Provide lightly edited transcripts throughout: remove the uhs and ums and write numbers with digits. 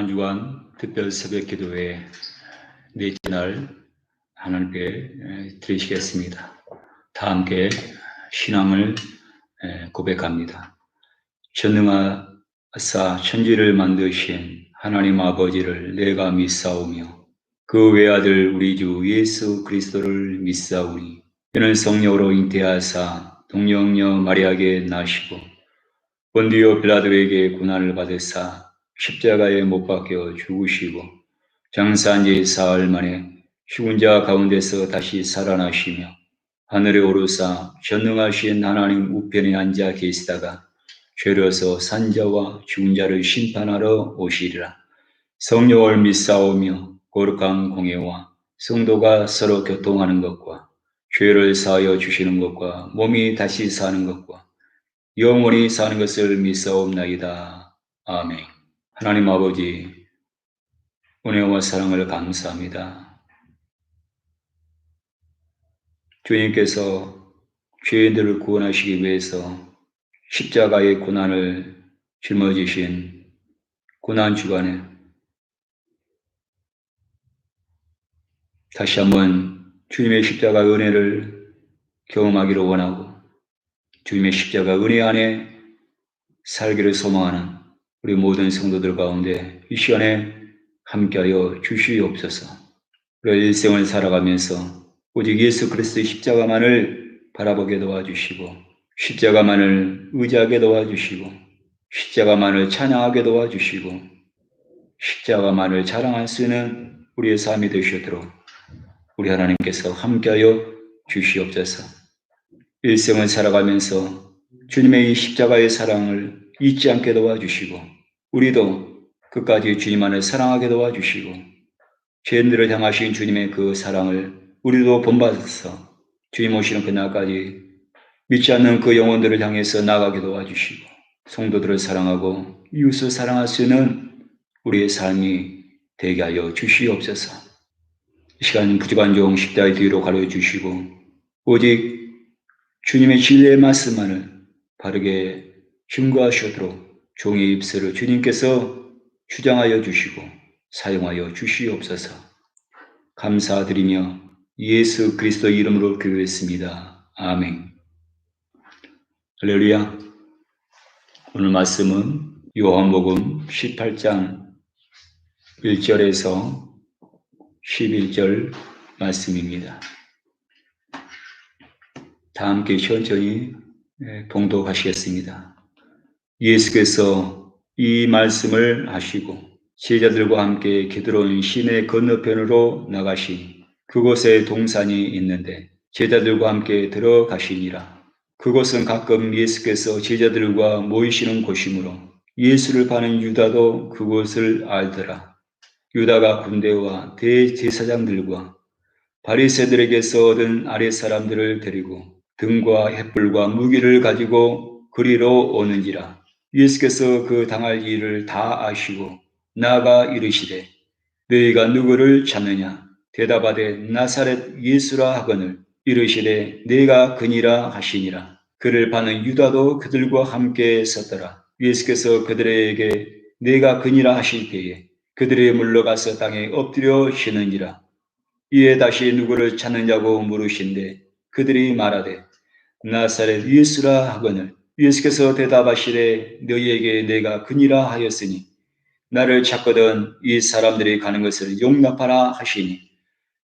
한 주간 특별 새벽 기도회 넷째 날 하나님께 드리시겠습니다. 다 함께 신앙을 고백합니다. 전능하사 천지를 만드신 하나님 아버지를 내가 믿사오며 그 외아들 우리 주 예수 그리스도를 믿사오니 이는 성령으로 잉태하사 동정녀 마리아에게 나시고 본디오 빌라도에게 고난을 받으사 십자가에 못 박혀 죽으시고 장사한 지 사흘 만에 죽은 자 가운데서 다시 살아나시며 하늘에 오르사 전능하신 하나님 우편에 앉아 계시다가 죄로서 산자와 죽은 자를 심판하러 오시리라. 성령을 믿사오며 거룩한 공예와 성도가 서로 교통하는 것과 죄를 사하여 주시는 것과 몸이 다시 사는 것과 영원히 사는 것을 믿사옵나이다. 아멘. 하나님 아버지, 은혜와 사랑을 감사합니다. 주님께서 죄인들을 구원하시기 위해서 십자가의 고난을 짊어지신 고난 주간에 다시 한번 주님의 십자가 은혜를 경험하기를 원하고 주님의 십자가 은혜 안에 살기를 소망하는 우리 모든 성도들 가운데 이 시간에 함께하여 주시옵소서. 우리 일생을 살아가면서 오직 예수 그리스도의 십자가만을 바라보게 도와주시고 십자가만을 의지하게 도와주시고 십자가만을 찬양하게 도와주시고 십자가만을 자랑할 수 있는 우리의 삶이 되시도록 우리 하나님께서 함께하여 주시옵소서. 일생을 살아가면서 주님의 이 십자가의 사랑을 잊지 않게 도와주시고 우리도 끝까지 주님 안을 사랑하게 도와주시고 죄인들을 향하신 주님의 그 사랑을 우리도 본받아서 주님 오시는 그날까지 믿지 않는 그 영혼들을 향해서 나가게 도와주시고 성도들을 사랑하고 이웃을 사랑할 수 있는 우리의 삶이 되게 하여 주시옵소서. 이 시간 부족한 종 십자가의 뒤로 가려주시고 오직 주님의 진리의 말씀만을 바르게 증거하시도록 종의 입술을 주님께서 주장하여 주시고 사용하여 주시옵소서. 감사드리며 예수 그리스도 이름으로 기도했습니다. 아멘. 할렐루야. 오늘 말씀은 요한복음 18장 1절에서 11절 말씀입니다. 다 함께 천천히 봉독하시겠습니다. 예수께서 이 말씀을 하시고 제자들과 함께 기드론 시내 건너편으로 나가시니 그곳에 동산이 있는데 제자들과 함께 들어가시니라. 그곳은 가끔 예수께서 제자들과 모이시는 곳이므로 예수를 파는 유다도 그곳을 알더라. 유다가 군대와 대제사장들과 바리새들에게서 얻은 아랫사람들을 데리고 등과 횃불과 무기를 가지고 그리로 오는지라. 예수께서 그 당할 일을 다 아시고 나아가 이르시되 너희가 누구를 찾느냐? 대답하되 나사렛 예수라 하거늘 이르시되 내가 그니라 하시니라. 그를 파는 유다도 그들과 함께 섰더라. 예수께서 그들에게 내가 그니라 하실 때에 그들이 물러가서 땅에 엎드려 쉬는지라. 이에 다시 누구를 찾느냐고 물으신데 그들이 말하되 나사렛 예수라 하거늘 예수께서 대답하시되 너희에게 내가 그니라 하였으니 나를 찾거든 이 사람들이 가는 것을 용납하라 하시니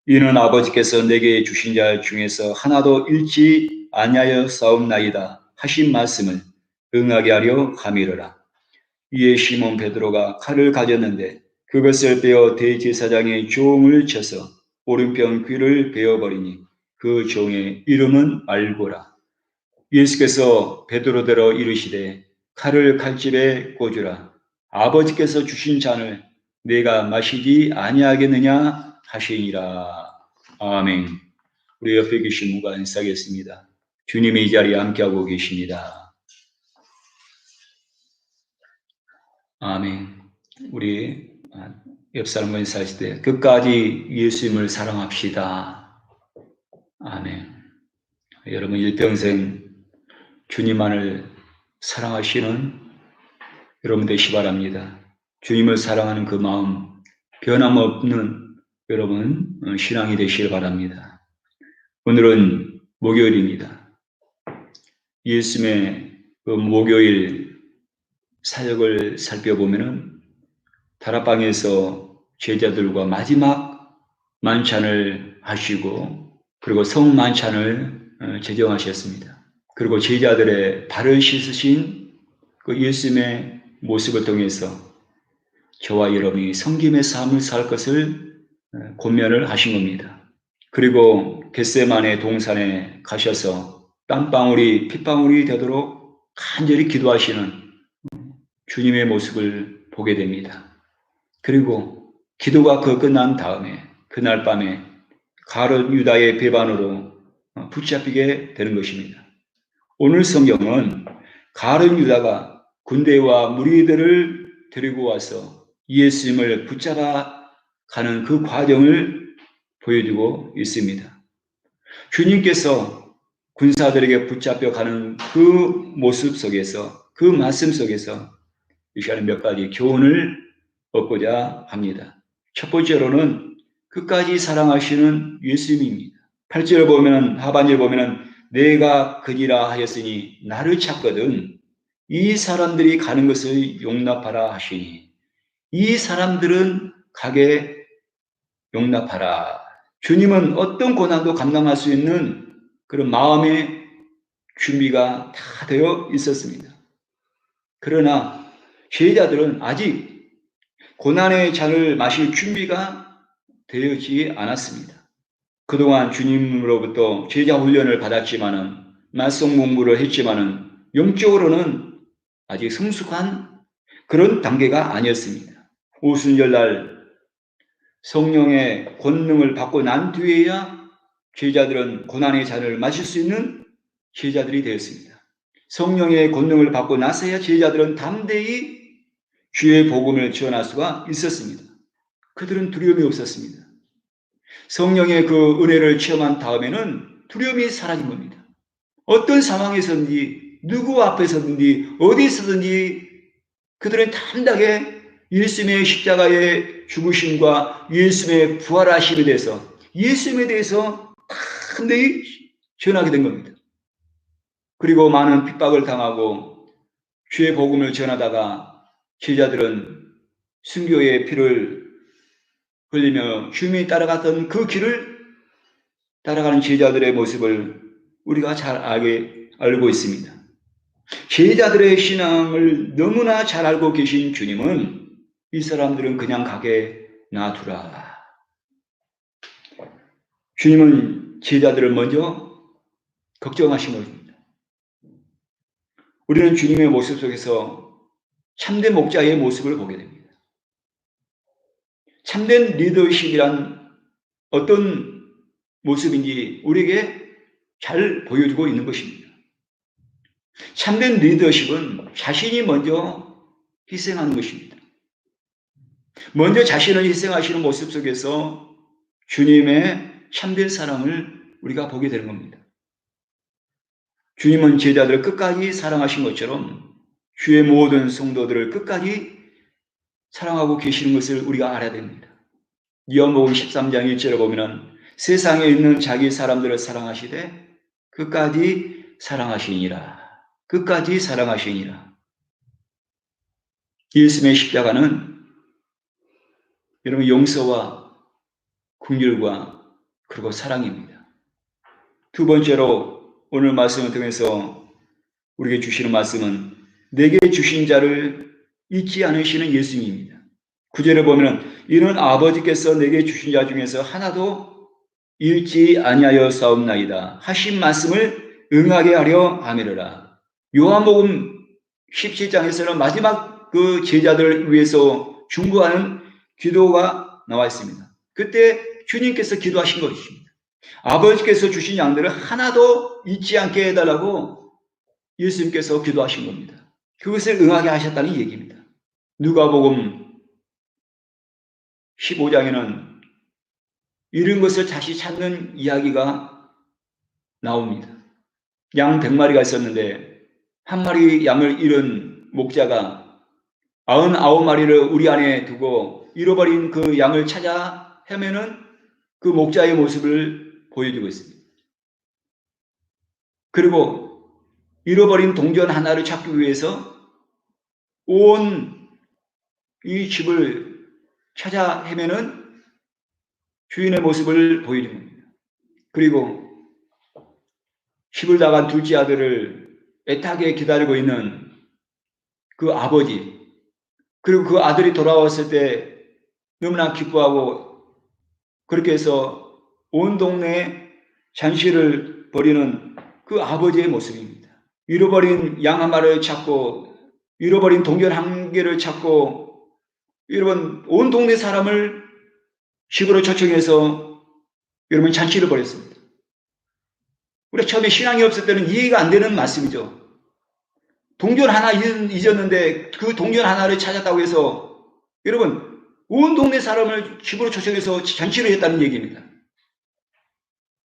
이는 아버지께서 내게 주신 자 중에서 하나도 잃지 아니하였사옵나이다 하신 말씀을 응하게 하려 함이로라. 이에 시몬 베드로가 칼을 가졌는데 그것을 빼어 대제사장의 종을 쳐서 오른편 귀를 베어버리니 그 종의 이름은 말고라. 예수께서 베드로더러 이르시되 칼을 칼집에 꽂으라. 아버지께서 주신 잔을 내가 마시지 아니하겠느냐 하시니라. 아멘. 우리 옆에 계신 분과 인사하겠습니다. 주님이 이 자리에 함께하고 계십니다. 아멘. 우리 옆 사람과 인사하실 때 끝까지 예수님을 사랑합시다. 아멘. 여러분 일평생 주님만을 사랑하시는 여러분 되시 바랍니다. 주님을 사랑하는 그 마음 변함없는 여러분 신앙이 되시길 바랍니다. 오늘은 목요일입니다. 예수님의 그 목요일 사역을 살펴보면은 다락방에서 제자들과 마지막 만찬을 하시고 그리고 성만찬을 제정하셨습니다. 그리고 제자들의 발을 씻으신 그 예수님의 모습을 통해서 저와 여러분이 섬김의 삶을 살 것을 권면을 하신 겁니다. 그리고 겟세마네 동산에 가셔서 땀방울이 핏방울이 되도록 간절히 기도하시는 주님의 모습을 보게 됩니다. 그리고 기도가 끝난 다음에 그날 밤에 가룟 유다의 배반으로 붙잡히게 되는 것입니다. 오늘 성경은 가룟 유다가 군대와 무리들을 데리고 와서 예수님을 붙잡아 가는 그 과정을 보여주고 있습니다. 주님께서 군사들에게 붙잡혀 가는 그 모습 속에서 그 말씀 속에서 이 시간에 몇 가지 교훈을 얻고자 합니다. 첫 번째로는 끝까지 사랑하시는 예수님입니다. 8절을 보면 하반절 보면 내가 그니라 하였으니 나를 찾거든 이 사람들이 가는 것을 용납하라 하시니 이 사람들은 가게 용납하라. 주님은 어떤 고난도 감당할 수 있는 그런 마음의 준비가 다 되어 있었습니다. 그러나 제자들은 아직 고난의 잔을 마실 준비가 되지 않았습니다. 그동안 주님으로부터 제자 훈련을 받았지만은 말씀 공부를 했지만은 영적으로는 아직 성숙한 그런 단계가 아니었습니다. 오순절날 성령의 권능을 받고 난 뒤에야 제자들은 고난의 잔을 마실 수 있는 제자들이 되었습니다. 성령의 권능을 받고 나서야 제자들은 담대히 주의 복음을 전할 수가 있었습니다. 그들은 두려움이 없었습니다. 성령의 그 은혜를 체험한 다음에는 두려움이 사라진 겁니다. 어떤 상황에서든지 누구 앞에서든지 어디서든지 그들은 담대하게 예수님의 십자가의 죽으심과 예수님의 부활하심에 대해서 예수님에 대해서 담대히 전하게 된 겁니다. 그리고 많은 핍박을 당하고 주의 복음을 전하다가 제자들은 순교의 피를 흘리며 주님이 따라갔던 그 길을 따라가는 제자들의 모습을 우리가 잘 알고 있습니다. 제자들의 신앙을 너무나 잘 알고 계신 주님은 이 사람들은 그냥 가게 놔두라. 주님은 제자들을 먼저 걱정하신 것입니다. 우리는 주님의 모습 속에서 참된 목자의 모습을 보게 됩니다. 참된 리더십이란 어떤 모습인지 우리에게 잘 보여주고 있는 것입니다. 참된 리더십은 자신이 먼저 희생하는 것입니다. 먼저 자신을 희생하시는 모습 속에서 주님의 참된 사랑을 우리가 보게 되는 겁니다. 주님은 제자들을 끝까지 사랑하신 것처럼 주의 모든 성도들을 끝까지 사랑하고 계시는 것을 우리가 알아야 됩니다. 요한복음 13장 1절에 보면 세상에 있는 자기 사람들을 사랑하시되 끝까지 사랑하시니라. 끝까지 사랑하시니라. 예수님의 십자가는 여러분 용서와 긍휼과 그리고 사랑입니다. 두 번째로 오늘 말씀을 통해서 우리에게 주시는 말씀은 내게 주신 자를 잊지 않으시는 예수님입니다. 9절에 보면 이는 아버지께서 내게 주신 자 중에서 하나도 잃지 아니하여 싸움나이다 하신 말씀을 응하게 하려 함이라. 요한복음 17장에서는 마지막 그 제자들을 위해서 중보하는 기도가 나와 있습니다. 그때 주님께서 기도하신 것입니다. 아버지께서 주신 양들을 하나도 잊지 않게 해달라고 예수님께서 기도하신 겁니다. 그것을 응하게 하셨다는 얘기입니다. 누가복음 15장에는 잃은 것을 다시 찾는 이야기가 나옵니다. 양 100마리가 있었는데 한 마리 양을 잃은 목자가 99마리를 우리 안에 두고 잃어버린 그 양을 찾아 헤매는 그 목자의 모습을 보여주고 있습니다. 그리고 잃어버린 동전 하나를 찾기 위해서 온 이 집을 찾아 헤매는 주인의 모습을 보여줍니다. 그리고 집을 나간 둘째 아들을 애타게 기다리고 있는 그 아버지, 그리고 그 아들이 돌아왔을 때 너무나 기뻐하고 그렇게 해서 온 동네에 잔치를 벌이는 그 아버지의 모습입니다. 잃어버린 양 한 마리를 찾고 잃어버린 동전 한 개를 찾고 여러분 온 동네 사람을 집으로 초청해서 여러분 잔치를 벌였습니다. 우리가 처음에 신앙이 없을 때는 이해가 안 되는 말씀이죠. 동전 하나 잊었는데 그 동전 하나를 찾았다고 해서 여러분 온 동네 사람을 집으로 초청해서 잔치를 했다는 얘기입니다.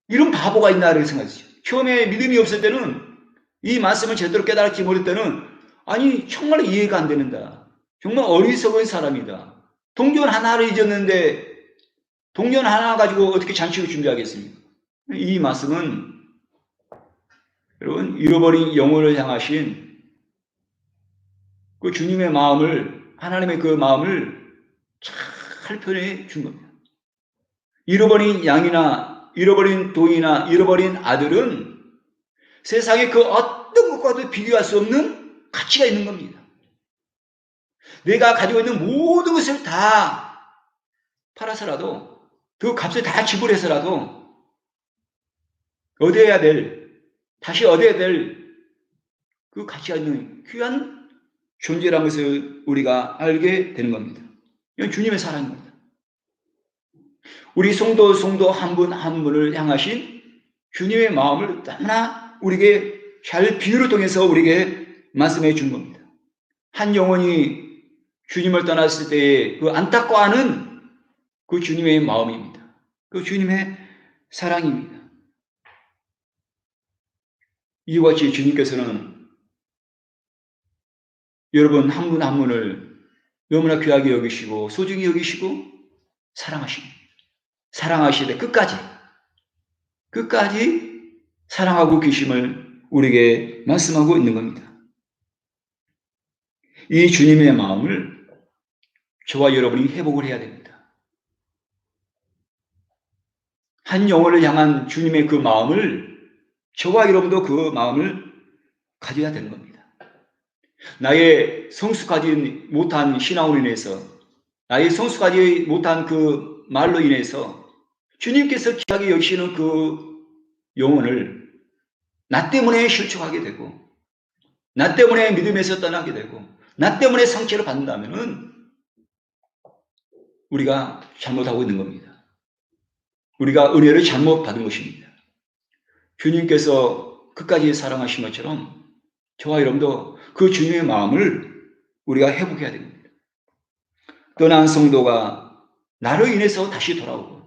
이런 바보가 있나 이렇게 생각했어요. 처음에 믿음이 없을 때는 이 말씀을 제대로 깨달지 못할 때는 아니 정말 이해가 안 되는다. 정말 어리석은 사람이다. 동전 하나를 잊었는데 동전 하나 가지고 어떻게 잔치를 준비하겠습니까? 이 말씀은 여러분 잃어버린 영혼을 향하신 그 주님의 마음을 하나님의 그 마음을 잘 표현해 준 겁니다. 잃어버린 양이나 잃어버린 돈이나 잃어버린 아들은 세상에 그 어떤 것과도 비교할 수 없는 가치가 있는 겁니다. 내가 가지고 있는 모든 것을 다 팔아서라도 그 값을 다 지불해서라도 얻어야 될, 다시 얻어야 될 그 가치가 있는 귀한 존재라는 것을 우리가 알게 되는 겁니다. 이건 주님의 사랑입니다. 우리 성도 한 분 한 분을 향하신 주님의 마음을 너무나 우리에게 잘 비유를 통해서 우리에게 말씀해 준 겁니다. 한 영혼이 주님을 떠났을 때의 그 안타까워하는 그 주님의 마음입니다. 그 주님의 사랑입니다. 이와 같이 주님께서는 여러분 한 분 한 분을 너무나 귀하게 여기시고 소중히 여기시고 사랑하십니다. 사랑하시되 끝까지 사랑하고 계심을 우리에게 말씀하고 있는 겁니다. 이 주님의 마음을 저와 여러분이 회복을 해야 됩니다. 한 영혼을 향한 주님의 그 마음을 저와 여러분도 그 마음을 가져야 되는 겁니다. 나의 성숙하지 못한 신앙으로 인해서 나의 성숙하지 못한 그 말로 인해서 주님께서 귀하게 여기시는 그 영혼을 나 때문에 실족하게 되고 나 때문에 믿음에서 떠나게 되고 나 때문에 상처를 받는다면 우리가 잘못하고 있는 겁니다. 우리가 은혜를 잘못 받은 것입니다. 주님께서 끝까지 사랑하신 것처럼 저와 여러분도 그 주님의 마음을 우리가 회복해야 됩니다. 떠난 성도가 나로 인해서 다시 돌아오고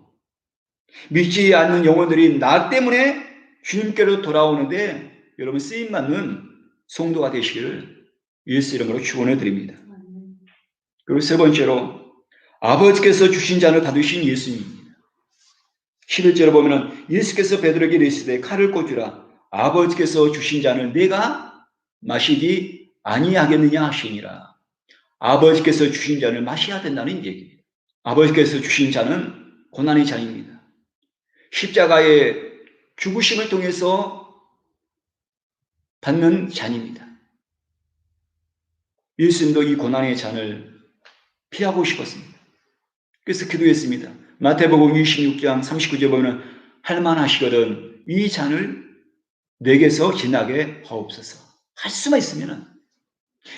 믿지 않는 영혼들이 나 때문에 주님께로 돌아오는데 여러분 쓰임받는 성도가 되시기를 예수 이름으로 축원해 드립니다. 그리고 세 번째로 아버지께서 주신 잔을 받으신 예수님입니다. 11절에 보면 예수께서 베드로에게 이르시되 칼을 꽂으라 아버지께서 주신 잔을 내가 마시지 아니하겠느냐 하시니라. 아버지께서 주신 잔을 마셔야 된다는 얘기입니다. 아버지께서 주신 잔은 고난의 잔입니다. 십자가의 죽으심을 통해서 받는 잔입니다. 예수님도 이 고난의 잔을 피하고 싶었습니다. 그래서 기도했습니다. 마태복음 26장 39절 보면 할만하시거든 이 잔을 내게서 지나게 하옵소서. 할 수만 있으면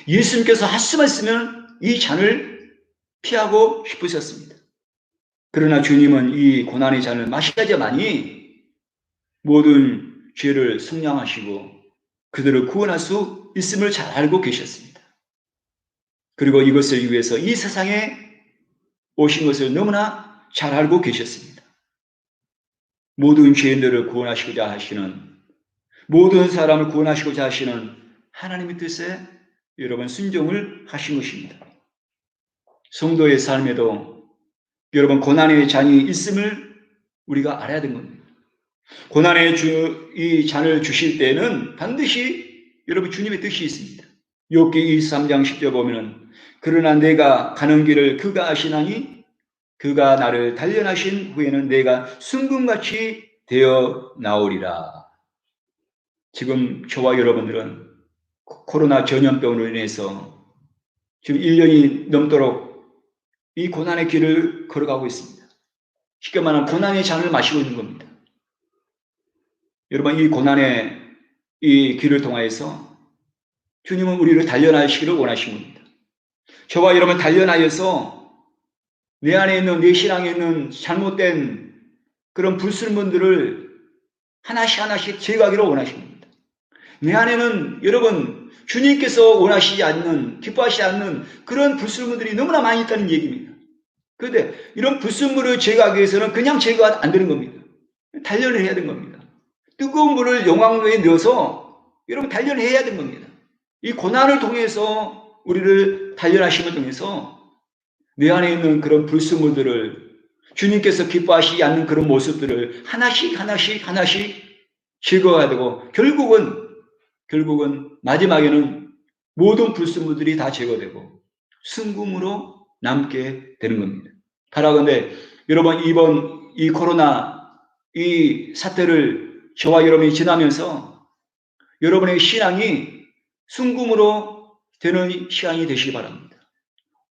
예수님께서 할 수만 있으면 이 잔을 피하고 싶으셨습니다. 그러나 주님은 이 고난의 잔을 마셔야지만이 모든 죄를 속량하시고 그들을 구원할 수 있음을 잘 알고 계셨습니다. 그리고 이것을 위해서 이 세상에 오신 것을 너무나 잘 알고 계셨습니다. 모든 죄인들을 구원하시고자 하시는 모든 사람을 구원하시고자 하시는 하나님의 뜻에 여러분 순종을 하신 것입니다. 성도의 삶에도 여러분 고난의 잔이 있음을 우리가 알아야 되는 겁니다. 고난의 이 잔을 주실 때는 반드시 여러분 주님의 뜻이 있습니다. 욥기 23장 10절 보면은 그러나 내가 가는 길을 그가 아시나니 그가 나를 단련하신 후에는 내가 순금같이 되어 나오리라. 지금 저와 여러분들은 코로나 전염병으로 인해서 지금 1년이 넘도록 이 고난의 길을 걸어가고 있습니다. 쉽게 말하면 고난의 잔을 마시고 있는 겁니다. 여러분 이 고난의 이 길을 통하여서 주님은 우리를 단련하시기를 원하신 겁니다. 저와 여러분 단련하여서 내 안에 있는 내 신앙에 있는 잘못된 그런 불순물들을 하나씩 제거하기를 원하신 겁니다. 내 안에는 여러분 주님께서 원하시지 않는 기뻐하시지 않는 그런 불순물들이 너무나 많이 있다는 얘기입니다. 그런데 이런 불순물을 제거하기 위해서는 그냥 제거가 안 되는 겁니다. 단련을 해야 되는 겁니다. 뜨거운 물을 용광로에 넣어서 여러분 단련을 해야 되는 겁니다. 이 고난을 통해서 우리를 단련하심을 통해서 내 안에 있는 그런 불순물들을 주님께서 기뻐하시지 않는 그런 모습들을 하나씩 제거해야 되고 결국은 마지막에는 모든 불순물들이 다 제거되고 순금으로 남게 되는 겁니다. 바라건대 여러분 이번 이 코로나 이 사태를 저와 여러분이 지나면서 여러분의 신앙이 순금으로 되는 시간이 되시기 바랍니다.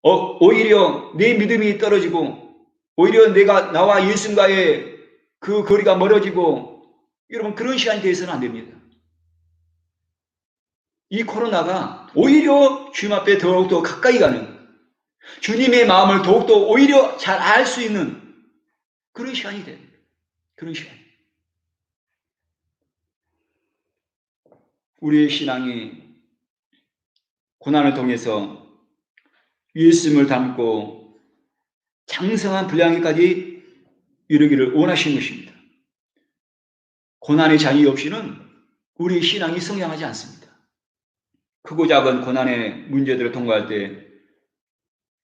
오히려 내 믿음이 떨어지고 오히려 나와 예수님과의 그 거리가 멀어지고 여러분 그런 시간이 되어서는 안 됩니다. 이 코로나가 오히려 주님 앞에 더욱더 가까이 가는 주님의 마음을 더욱더 오히려 잘 알 수 있는 그런 시간이 됩니다. 그런 시간. 우리의 신앙이 고난을 통해서 예수님을 닮고 장성한 분량에까지 이르기를 원하시는 것입니다. 고난의 잔이 없이는 우리의 신앙이 성장하지 않습니다. 크고 작은 고난의 문제들을 통과할 때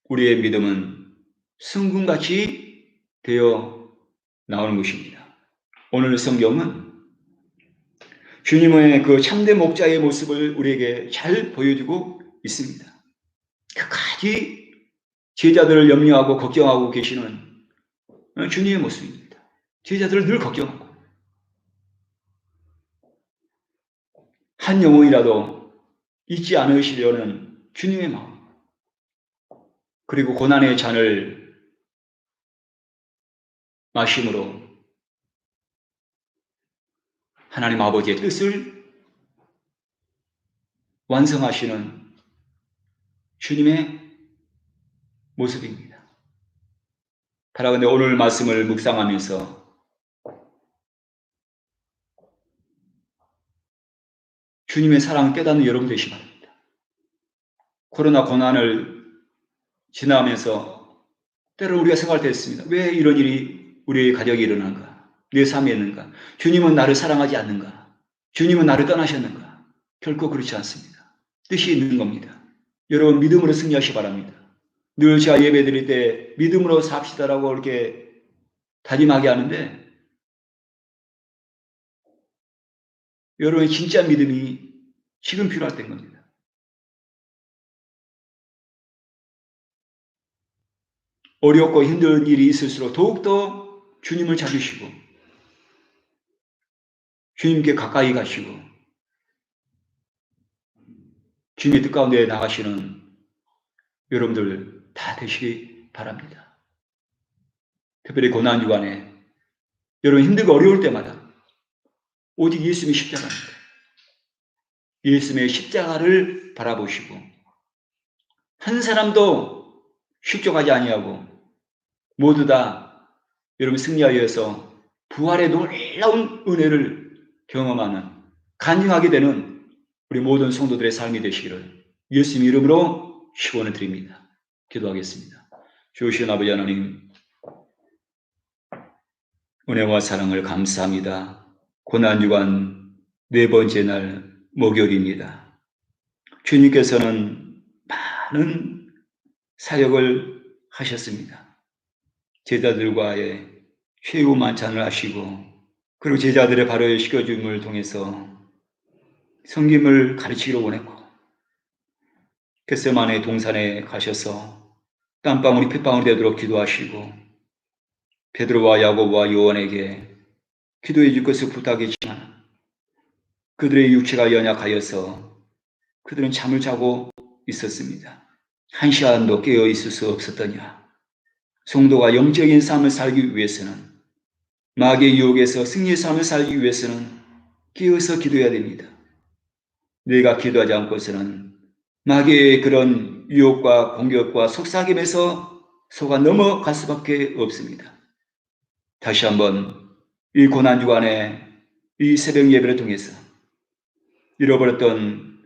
우리의 믿음은 순금같이 되어 나오는 것입니다. 오늘 성경은 주님의 그 참된 목자의 모습을 우리에게 잘 보여주고 있습니다. 끝까지 제자들을 염려하고 걱정하고 계시는 주님의 모습입니다. 제자들을 늘 걱정하고 한 영혼이라도 잊지 않으시려는 주님의 마음, 그리고 고난의 잔을 마심으로 하나님 아버지의 뜻을 완성하시는 주님의 모습입니다. 바라건대 오늘 말씀을 묵상하면서 주님의 사랑을 깨닫는 여러분 되시기 바랍니다. 코로나 고난을 지나면서 때로 우리가 생각할 때 했습니다. 왜 이런 일이 우리의 가정에 일어난가? 내 삶에 있는가? 주님은 나를 사랑하지 않는가? 주님은 나를 떠나셨는가? 결코 그렇지 않습니다. 뜻이 있는 겁니다. 여러분 믿음으로 승리하시기 바랍니다. 늘 제가 예배 드릴 때 믿음으로 삽시다라고 이렇게 다짐하게 하는데 여러분의 진짜 믿음이 지금 필요할 때인 겁니다. 어렵고 힘든 일이 있을수록 더욱더 주님을 찾으시고 주님께 가까이 가시고 주님의 뜻 가운데 나가시는 여러분들 다 되시기 바랍니다. 특별히 고난 주간에 여러분 힘들고 어려울 때마다 오직 예수님의 십자가입니다. 예수님의 십자가를 바라보시고 한 사람도 실족하지 아니하고 모두 다 여러분 승리하여서 부활의 놀라운 은혜를 경험하는 간증하게 되는 우리 모든 성도들의 삶이 되시기를 예수님 이름으로 축원을 드립니다. 기도하겠습니다. 주신 아버지 하나님, 은혜와 사랑을 감사합니다. 고난주간 네 번째 날 목요일입니다. 주님께서는 많은 사역을 하셨습니다. 제자들과의 최후 만찬을 하시고 그리고 제자들의 발을 씻겨줌을 통해서 섬김을 가르치기로 원했고 겟세마네 동산에 가셔서 땀방울이 핏방울이 되도록 기도하시고 베드로와 야고보와 요한에게 기도해 줄 것을 부탁했지만 그들의 육체가 연약하여서 그들은 잠을 자고 있었습니다. 한 시간도 깨어 있을 수 없었더냐. 성도가 영적인 삶을 살기 위해서는 마귀의 유혹에서 승리의 삶을 살기 위해서는 깨어서 기도해야 됩니다. 내가 기도하지 않고서는 마귀의 그런 유혹과 공격과 속삭임에서 속아 넘어갈 수밖에 없습니다. 다시 한번 이 고난주간에 이 새벽 예배를 통해서 잃어버렸던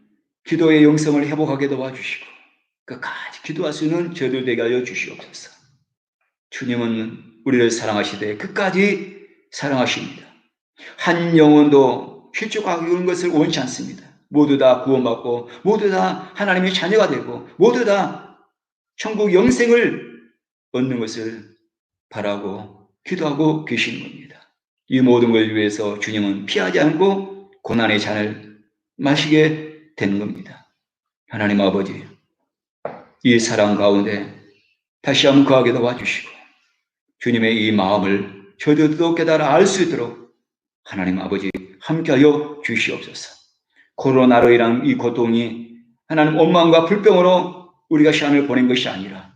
기도의 영성을 회복하게 도와주시고 끝까지 기도할 수 있는 저들 되게 하여 주시옵소서. 주님은 우리를 사랑하시되 끝까지 사랑하십니다. 한 영혼도 실족하는 것을 원치 않습니다. 모두 다 구원받고 모두 다 하나님의 자녀가 되고 모두 다 천국 영생을 얻는 것을 바라고 기도하고 계시는 겁니다. 이 모든 걸 위해서 주님은 피하지 않고 고난의 잔을 마시게 되는 겁니다. 하나님 아버지, 이 사랑 가운데 다시 한번 거하게 도와주시고 주님의 이 마음을 저들도 깨달아 알 수 있도록 하나님 아버지 함께하여 주시옵소서. 코로나로 인한 이 고통이 하나님 원망과 불평으로 우리가 시간을 보낸 것이 아니라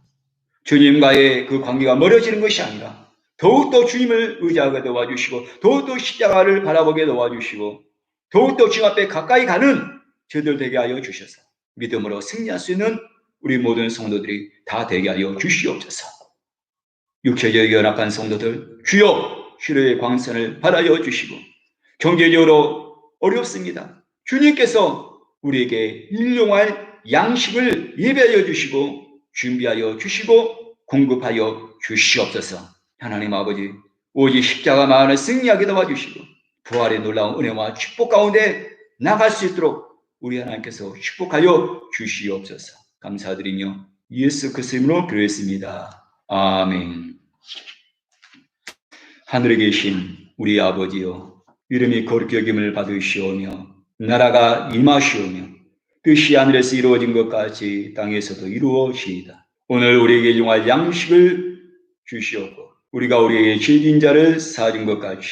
주님과의 그 관계가 멀어지는 것이 아니라 더욱더 주님을 의지하게 도와주시고 더욱더 십자가를 바라보게 도와주시고 더욱더 주님 앞에 가까이 가는 저들 되게 하여 주셔서 믿음으로 승리할 수 있는 우리 모든 성도들이 다 되게 하여 주시옵소서. 육체적 연약한 성도들 주여 치료의 광선을 받아여 주시고 경제적으로 어렵습니다. 주님께서 우리에게 일용할 양식을 예배하여 주시고 준비하여 주시고 공급하여 주시옵소서. 하나님 아버지 오직 십자가만을 승리하게 도와주시고 부활의 놀라운 은혜와 축복 가운데 나갈 수 있도록 우리 하나님께서 축복하여 주시옵소서. 감사드리며 예수 그리스도 이름으로 기도했습니다. 아멘. 하늘에 계신 우리 아버지여 이름이 거룩히 여김을 받으시오며 나라가 임하시오며 뜻이 하늘에서 이루어진 것 같이 땅에서도 이루어지이다. 오늘 우리에게 일용할 양식을 주시옵고 우리가 우리에게 죄진 자를 사준 것 같이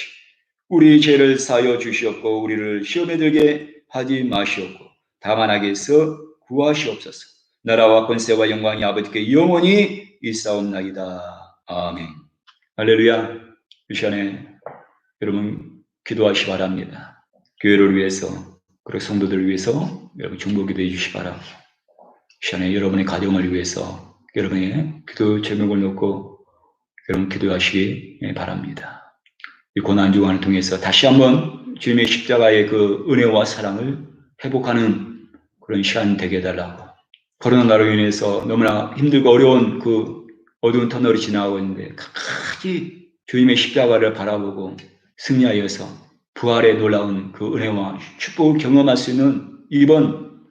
우리 죄를 사하여 주시옵고 우리를 시험에 들게 하지 마시옵고 다만 악에서 구하시옵소서. 나라와 권세와 영광이 아버지께 영원히 있사옵나이다. 아멘. 할렐루야. 이 시간에 여러분 기도하시 바랍니다. 교회를 위해서 그리고 성도들을 위해서 여러분 중보 기도해 주시 바랍니다. 이 시간에 여러분의 가정을 위해서 여러분의 기도 제목을 놓고 여러분 기도하시기 바랍니다. 이 고난주간을 통해서 다시 한번 주님의 십자가의 그 은혜와 사랑을 회복하는 그런 시간 되게 해달라고. 코로나로 인해서 너무나 힘들고 어려운 그 어두운 터널이 지나가고 있는데 끝까지 주님의 십자가를 바라보고 승리하여서 부활의 놀라운 그 은혜와 축복을 경험할 수 있는 이번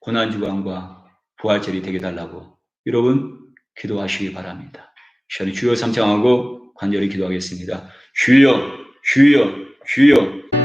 고난주간과 부활절이 되게 해달라고 여러분 기도하시기 바랍니다. 시간에 주여 삼창하고 간절히 기도하겠습니다. 주여 주여 주여